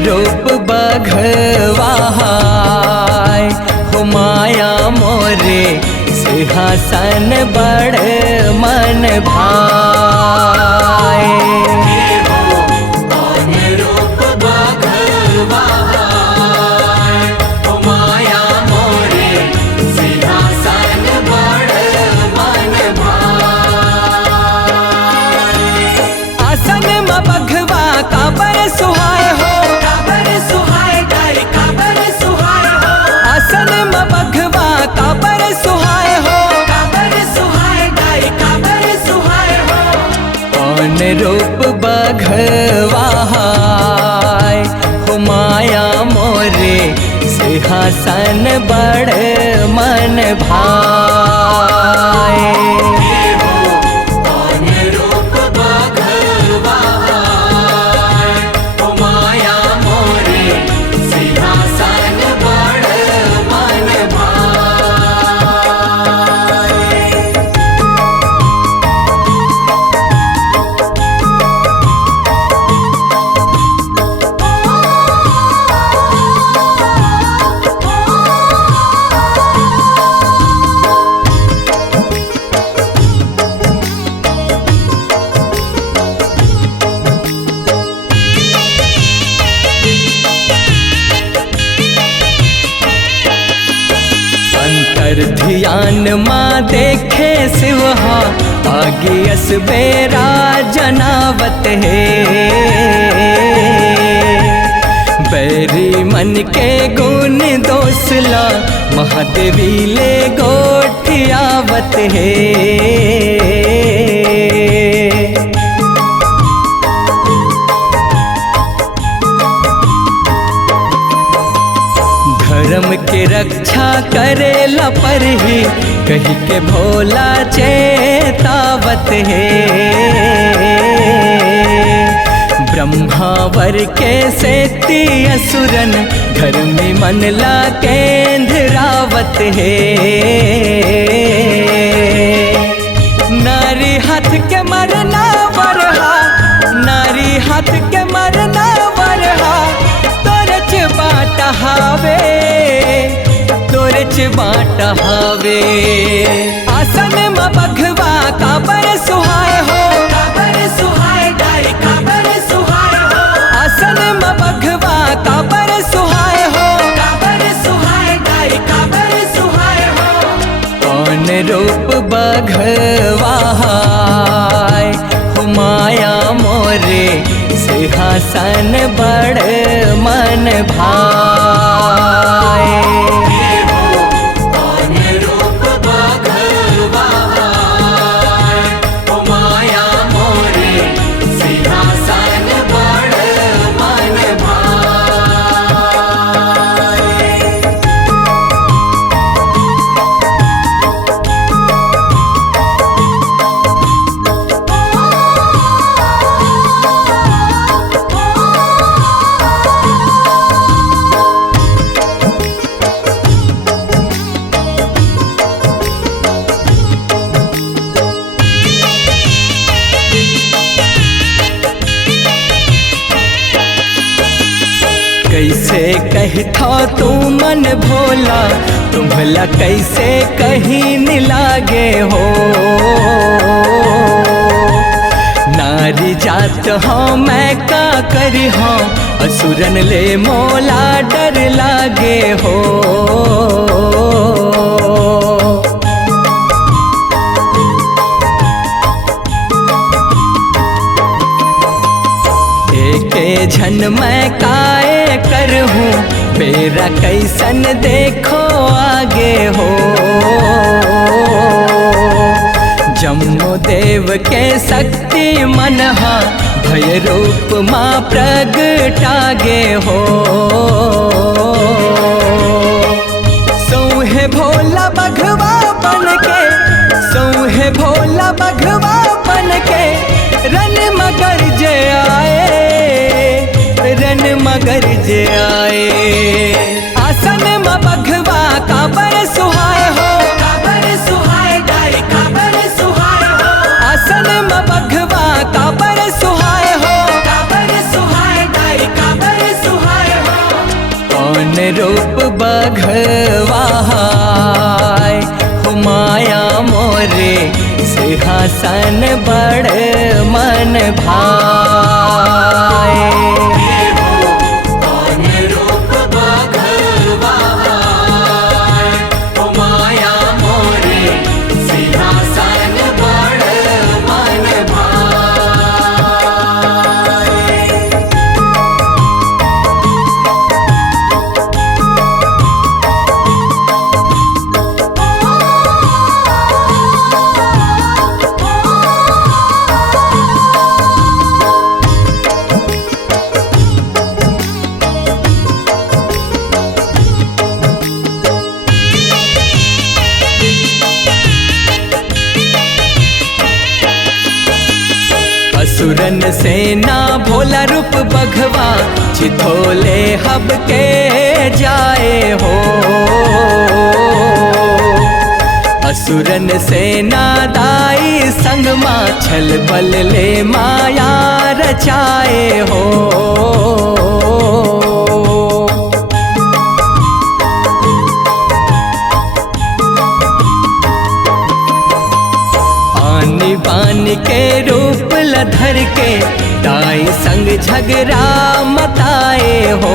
रूप बघवाहाय हो माया मोरे सिंहासन बड़ मन भाए। रूप बघवाहाय हो माया मोरे सिंहासन बड़ मन भाए। ध्यान माँ देखे शिवहा आगे असबेरा जनावत है। बैरी मन के गुण दोसला महादेवी ले गोठियावत है। धर्म के रक्षा करेला पर ही कही के भोला चेतावत है। ब्रह्मावर के सेती असुरन घर में मन ला केंद्रावत है। नारी हाथ के मरना बरहा, नारी हाथ के मरना बरहा तोरच बाटा हावे, तोरच बाटा हावे। आसन में बघवा का बर सुहाय हो, काबर सुहाय गाय काबर सुहाय हो। आसन में बघवा का बर सुहाय हो, काबर सुहाय गाय काबर सुहाय हो। कौन रूप बघवाहाय हो माया मोरे सिंहासन बड़ मन भाए। कैसे कहता तू मन भोला, तुम्हला कैसे कहीं न लागे हो। नारी जात हाँ मैं का करी हाँ, असुरन ले मोला डर लागे हो। एके झन मैं काए करहूँ, मेरा कैसन देखो आगे हो। जम्मो देव के शक्ति मनहा, भय रूप माँ प्रगटागे हो। सौहे भोला बघवा बन के, सौहे भोला बघवा बन के रन मगर जे आए, रन मगर जे आए। आसन में बघवा का बर सुहाय हो, काबर सुहाय गाय काबर सुहाय हो। आसन में बघवा का बर सुहाय हो, काबर सुहाय गाय काबर सुहाय। रूप बघवाहाय हो माया मोरे सिंहासन बड़ मन भाए। असुरन सेना भोला रूप बघवा चिथोले हब के जाए हो। असुरन सेना दाई संग माँ छल बल ले माया रचाए हो। आनी बानी के रूप धर के दाई संग झगड़ा मताए हो।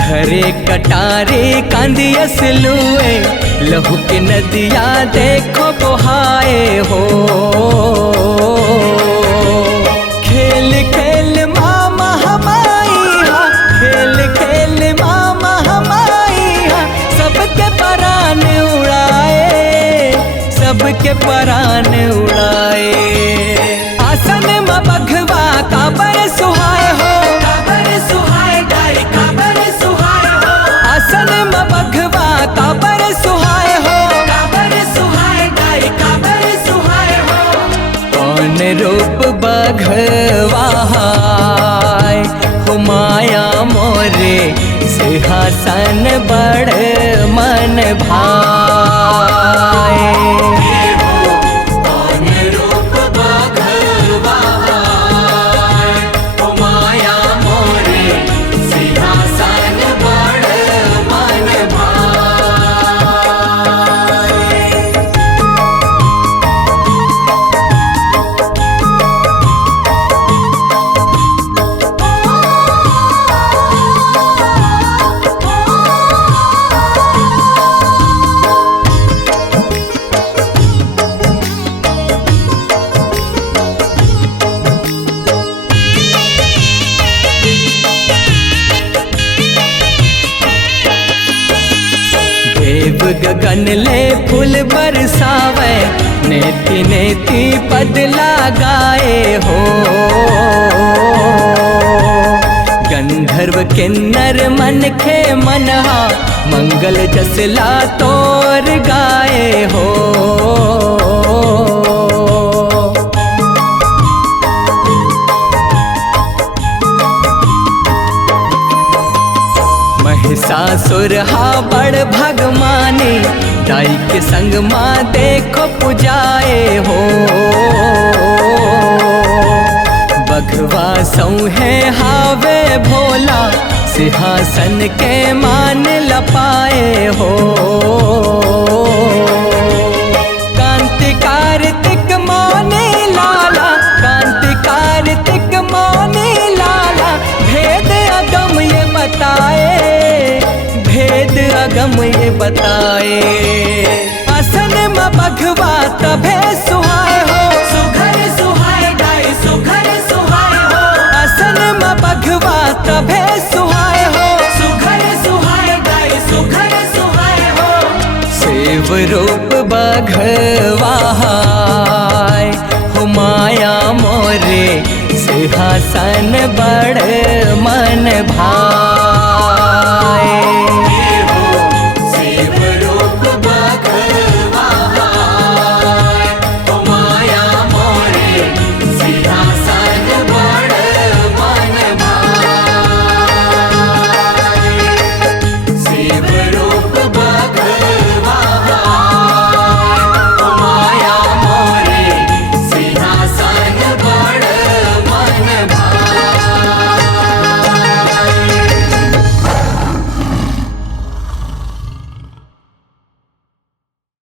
धरे कटारे कांदियस लुए लहू के नदिया देखो बहाए हो। खेल खेल मामा हमाई हा, खेल खेल मामा हमाई हा, सबके परान उड़ाए, सबके परान उड़ाए। आसन में बघवा काबर सुहाए हो, काबर सुहाए दाई काबर सुहाए हो। आसन में बघवा काबर सुहाए हो, काबर सुहाए दाई काबर सुहाए हो। कौन रूप बघवाहाय हो माया मोरे सिंहासन बड़ मन भाए। देव गगन ले फूल बरसावे, नेति नेति पद लगाए हो। गंधर्व किन्नर मन खे मनहा, मंगल जसला तोर गाए हो। महिषासुर हा बड़ भगमानी, दाई के संग माँ देखो पुजाए हो। बघवा सौहे हावे भोला, सिंहासन के मान लपाए हो। कांति कार्तिक मौनी लाला, कांति कार्तिक मौनी लाला, भेद अगम ये बताए, भेद अगम ये बताए। आसन में बघवा तभे सुहाए हो, सुघर सुहाए दाई सुघर सुहाए हो। आसन में बघवा तभे सुहाए हो, सुघर सुहाए दाई सुघर सुहाए हो। शिव रूप बघवाहाय हो माया मोरे सिंहासन बड़ मन भाए।